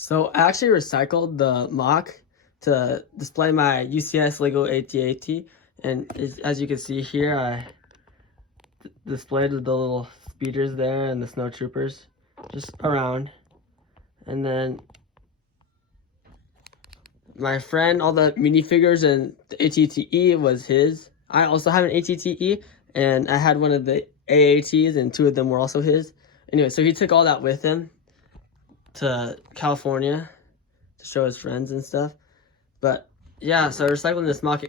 So I actually recycled the MOC to display my UCS Lego AT-AT, and as you can see here, I displayed the little speeders there and the snow troopers just around. And then my friend, all the minifigures and the ATTE was his. I also have an ATTE, and I had one of the AATs, and two of them were also his. Anyway, so he took all that with him to California to show his friends and stuff. But yeah, so I recycled this MOC,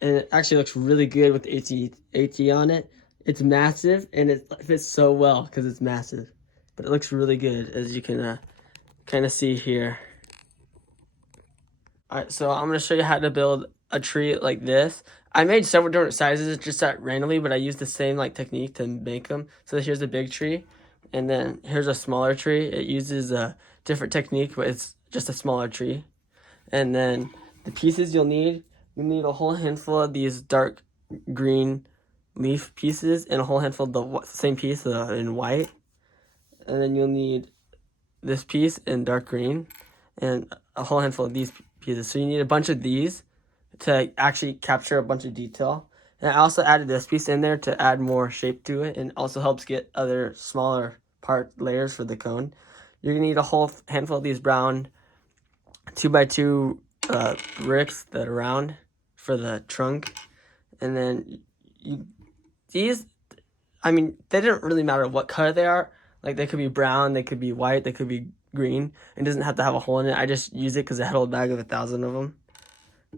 and it actually looks really good with the AT on it. It's massive, and it fits so well because it's massive. But it looks really good, as you can kind of see here. Alright, so I'm going to show you how to build a tree like this. I made several different sizes just randomly, but I used the same technique to make them. So here's a big tree, and then here's a smaller tree. It uses a different technique, but it's just a smaller tree. And then the pieces you'll need a whole handful of these dark green leaf pieces and a whole handful of the same piece in white. And then you'll need this piece in dark green and a whole handful of these pieces. So you need a bunch of these to actually capture a bunch of detail. And I also added this piece in there to add more shape to it, and also helps get other smaller layers for the cone. You're gonna need a whole handful of these brown 2x2 bricks that are round for the trunk. And then these, I mean, they didn't really matter what color they are. Like, they could be brown, they could be white, they could be green. It doesn't have to have a hole in it. I just use it because I had a whole bag of 1,000 of them.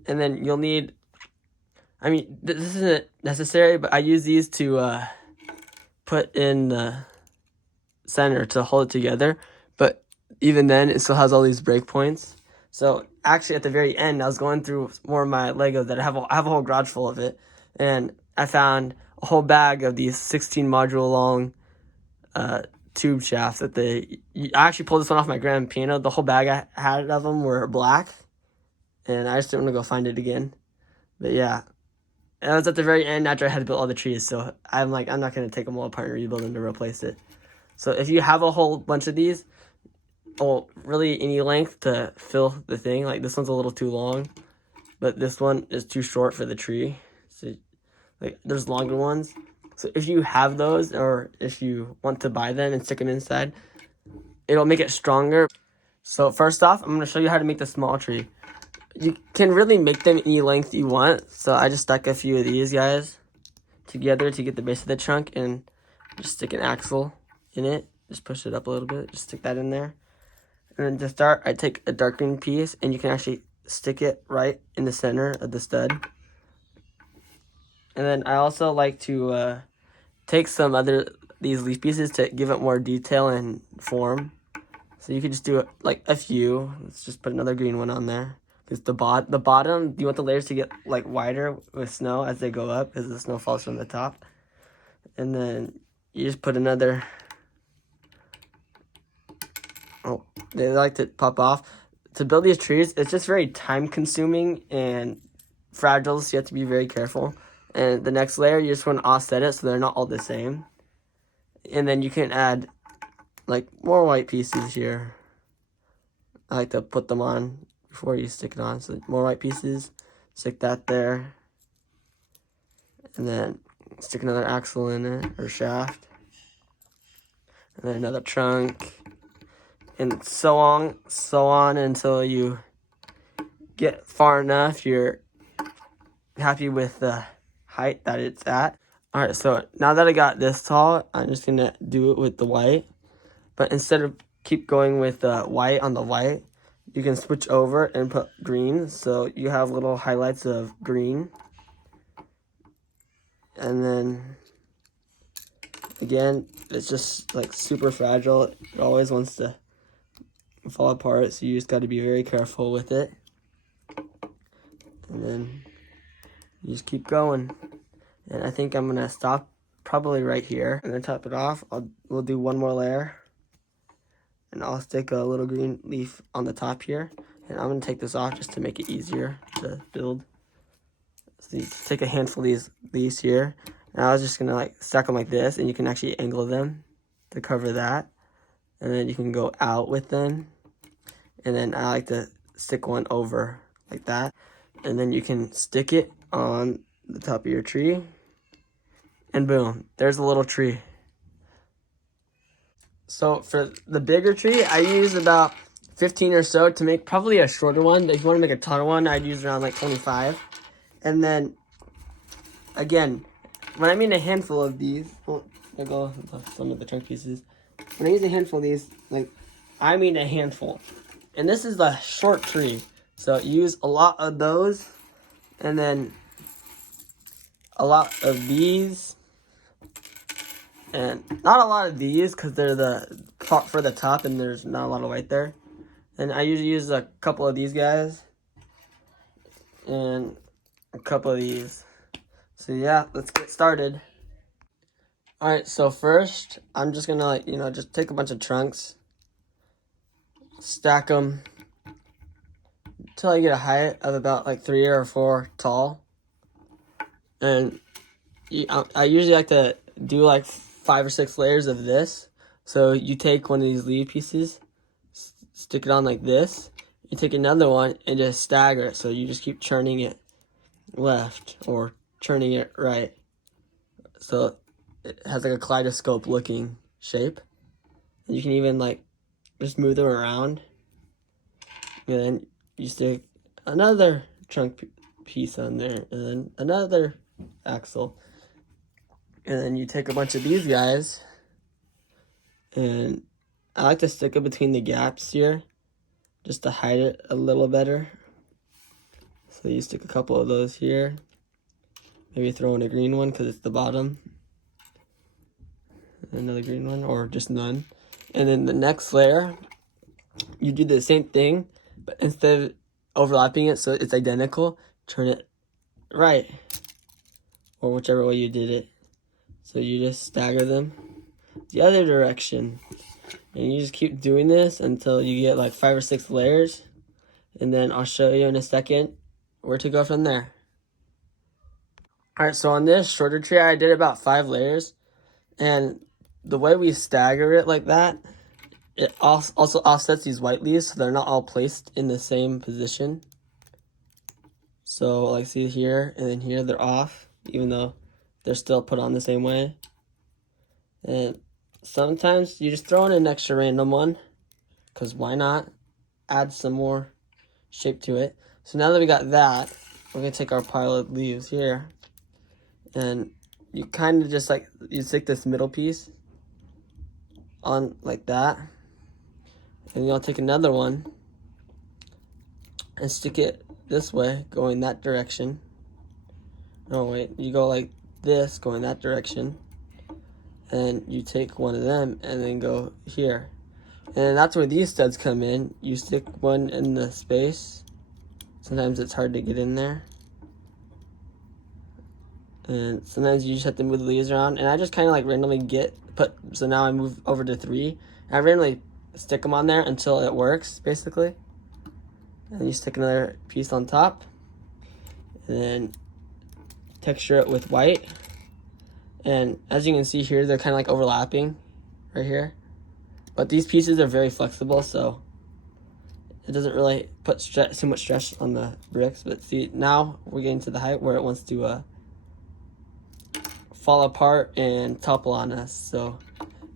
And then you'll need, I mean, this isn't necessary, but I use these to put in the center to hold it together. But even then, it still has all these breakpoints. So actually, at the very end, I was going through more of my Legos that I have a whole garage full of it, and I found a whole bag of these 16 module long tube shafts that I actually pulled this one off my grand piano. The whole bag I had of them were black, and I just didn't want to go find it again. But yeah, and I was at the very end after I had to build all the trees, so I'm like, I'm not going to take them all apart and rebuild them to replace it. So if you have a whole bunch of these, well, really any length to fill the thing, like this one's a little too long, but this one is too short for the tree. So like, there's longer ones. So if you have those, or if you want to buy them and stick them inside, it'll make it stronger. So first off, I'm going to show you how to make the small tree. You can really make them any length you want. So I just stuck a few of these guys together to get the base of the trunk, and just stick an axle in it. Just push it up a little bit. Just stick that in there. And then to start, I take a dark green piece, and you can actually stick it right in the center of the stud. And then I also like to take some these leaf pieces to give it more detail and form. So you could just do it like a few. Let's just put another green one on there. Because the bottom, you want the layers to get like wider with snow as they go up, because the snow falls from the top. And then you just put another. Oh, they like to pop off. To build these trees, it's just very time consuming and fragile, so you have to be very careful. And the next layer, you just want to offset it so they're not all the same. And then you can add like more white pieces here. I like to put them on before you stick it on. So more white pieces, stick that there. And then stick another axle in it, or shaft. And then another trunk. And so on until you get far enough you're happy with the height that it's at. Alright, so now that I got this tall, I'm just going to do it with the white. But instead of keep going with white on the white, you can switch over and put green. So you have little highlights of green. And then, again, it's just like super fragile. It always wants to fall apart, so you just got to be very careful with it. And then you just keep going. And I think I'm gonna stop probably right here and then top it off. We'll do one more layer, and I'll stick a little green leaf on the top here. And I'm gonna take this off just to make it easier to build. So you take a handful of these here, and I was just gonna like stack them like this, and you can actually angle them to cover that, and then you can go out with them. and then I like to stick one over like that, and then you can stick it on the top of your tree, and boom, there's a little tree. So for the bigger tree, I use about 15 or so to make probably a shorter one. If you want to make a taller one, I'd use around like 25. And then, again, when I mean a handful of these, well, there go some of the trunk pieces. When I use a handful of these, like, I mean a handful. And this is the short tree. So use a lot of those, and then a lot of these. And not a lot of these because they're the part for the top and there's not a lot of white there. And I usually use a couple of these guys and a couple of these. So yeah, let's get started. Alright, so first I'm just gonna just take a bunch of trunks, stack them until I get a height of about like 3 or 4 tall. And I usually like to do like 5 or 6 layers of this. So you take one of these lead pieces, stick it on like this. You take another one and just stagger it. So you just keep churning it left or churning it right. So it has like a kaleidoscope looking shape. And you can even like just move them around. And then you stick another trunk piece on there, and then another axle. And then you take a bunch of these guys, and I like to stick it between the gaps here just to hide it a little better. So you stick a couple of those here. Maybe throw in a green one because it's the bottom. Another green one, or just none. And then the next layer, you do the same thing, but instead of overlapping it so it's identical, turn it right, or whichever way you did it. So you just stagger them the other direction. And you just keep doing this until you get like 5 or 6 layers. And then I'll show you in a second where to go from there. Alright, so on this shorter tree, I did about 5 layers. And the way we stagger it like that, it also offsets these white leaves so they're not all placed in the same position. So like see here and then here, they're off, even though they're still put on the same way. And sometimes you just throw in an extra random one, because why not? Add some more shape to it. So now that we got that, we're going to take our pile of leaves here. And you kind of just like, you stick this middle piece on like that. And you'll take another one and stick it this way, going that direction. No, wait, you go like this, going that direction. And you take one of them and then go here. And that's where these studs come in. You stick one in the space. Sometimes it's hard to get in there. And sometimes you just have to move the leaves around. And I just kind of like randomly so now I move over to 3. And I randomly stick them on there until it works, basically. And then you stick another piece on top. And then texture it with white. And as you can see here, they're kind of like overlapping right here. But these pieces are very flexible, so it doesn't really put too much stress on the bricks. But see, now we're getting to the height where it wants to fall apart and topple on us. So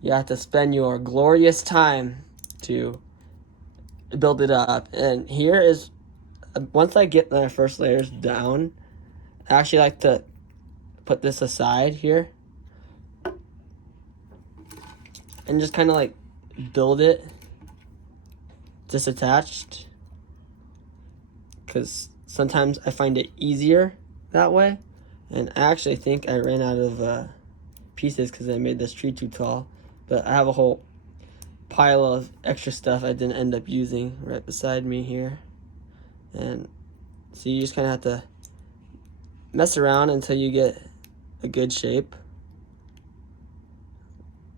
you have to spend your glorious time to build it up. And here is, once I get my first layers down, I actually like to put this aside here and just kind of like build it disattached, because sometimes I find it easier that way. And I actually think I ran out of pieces because I made this tree too tall, but I have a whole pile of extra stuff I didn't end up using right beside me here. And so you just kind of have to mess around until you get a good shape,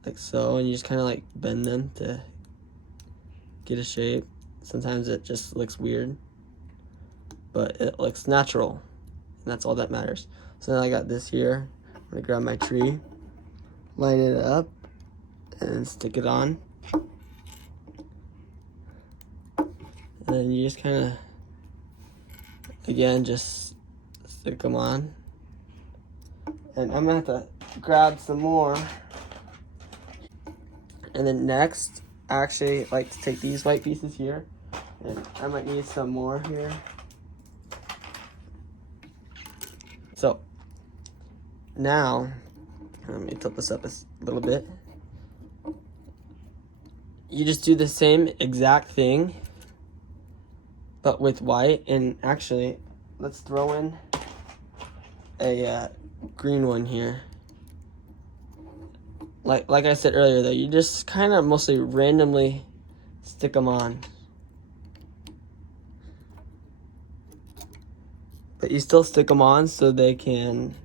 like so, and you just kind of like bend them to get a shape. Sometimes it just looks weird, but it looks natural, and that's all that matters. So now I got this here. I'm gonna grab my tree, line it up, and stick it on. And then you just kind of, again, just stick them on. And I'm gonna have to grab some more. And then next, I actually like to take these white pieces here, and I might need some more here. So now, let me tilt this up a little bit. You just do the same exact thing, but with white. And actually, let's throw in a green one here. Like I said earlier, though, you just kind of mostly randomly stick them on. But you still stick them on so they can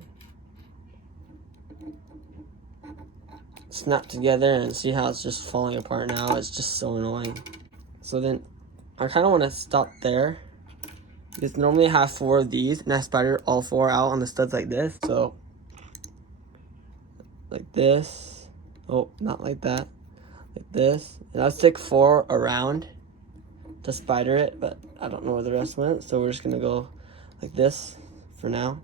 snap together, and see how it's just falling apart now. It's just so annoying. So then I kind of want to stop there, because normally I have 4 of these and I spider all 4 out on the studs like this. So like this. Oh, not like that. Like this. And I'll stick 4 around to spider it, but I don't know where the rest went. So we're just gonna go like this for now.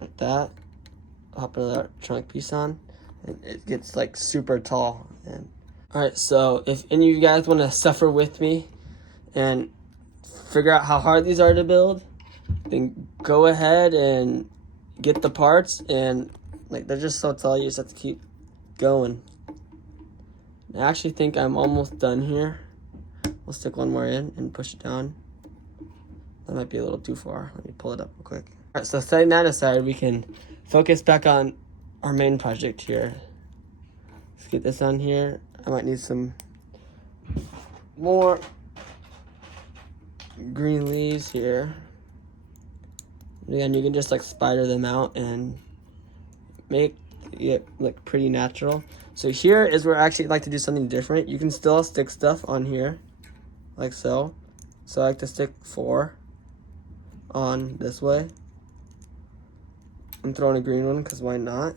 Like that. Hop another trunk piece on, and it gets like super tall. And alright, so if any of you guys want to suffer with me and figure out how hard these are to build, then go ahead and get the parts. And like, they're just so tall, you just have to keep going. I actually think I'm almost done here. We'll stick one more in and push it down. That might be a little too far. Let me pull it up real quick. Alright, so setting that aside, we can focus back on our main project here. Let's get this on here. I might need some more green leaves here. Again, you can just like spider them out and make it look pretty natural. So here is where I actually like to do something different. You can still stick stuff on here, like so. So I like to stick 4 on this way. I'm throwing a green one because why not?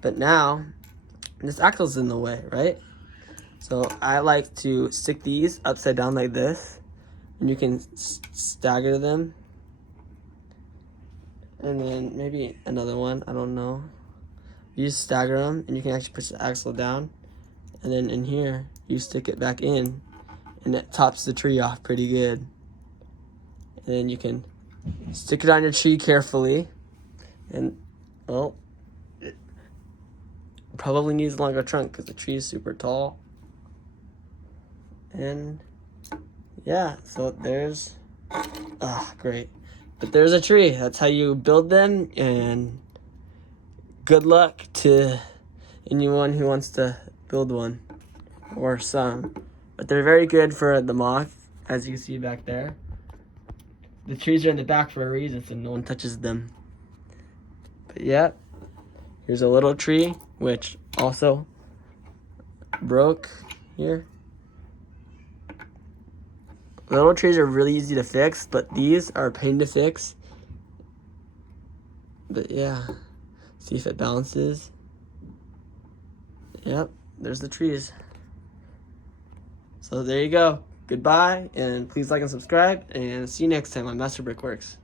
But now, this axle's in the way, right? So I like to stick these upside down like this, and you can stagger them. And then maybe another one, I don't know. You just stagger them, and you can actually push the axle down. And then in here, you stick it back in, and it tops the tree off pretty good. And then you can stick it on your tree carefully. And, well, it probably needs a longer trunk because the tree is super tall. And, yeah, so there's, great. But there's a tree. That's how you build them, and good luck to anyone who wants to build one, or some. But they're very good for the MOC, as you can see back there. The trees are in the back for a reason, so no one touches them. But yeah, here's a little tree, which also broke here. Little trees are really easy to fix, but these are a pain to fix. But yeah, see if it balances. Yep, there's the trees. So there you go. Goodbye, and please like and subscribe, and see you next time on Master Brickworks.